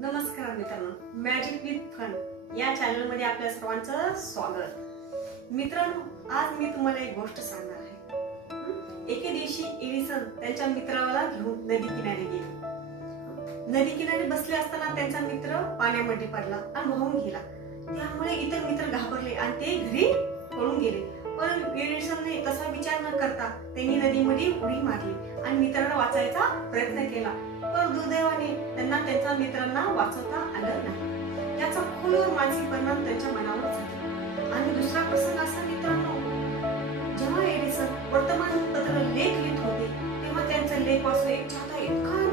नमस्कार मित्रांनो, magic with fun या चॅनल मध्ये आपल्या सर्वांचं स्वागत. मित्रांनो, आज मी तुम्हाला एक गोष्ट सांगणार आहे. एके दिवशी एडिसन त्यांच्या मित्राला घेऊन नदी किनारी गेले. नदी किनारी बसले असताना त्यांचा मित्र पाण्यामध्ये पडला आणि वाहून गेला. त्यामुळे इतर मित्र घाबरले आणि ते घरी पळून गेले. पण एडिसनने तसा विचार न करता त्यांनी नदीमध्ये उडी मारली आणि मित्राला वाचवायचा प्रयत्न केला. पण दुर्दैवाने त्यांना त्यांच्या मित्रांना वाचवता आलं नाही. याचा खोलवर मानसिक परिणाम त्यांच्या मनावर झाला. आणि दुसरा प्रसंग असा मित्रांनो, जेव्हा एडिसन वर्तमानपत्र लेख लिहित होते तेव्हा त्यांचा लेख वाचून एक चाहता इतका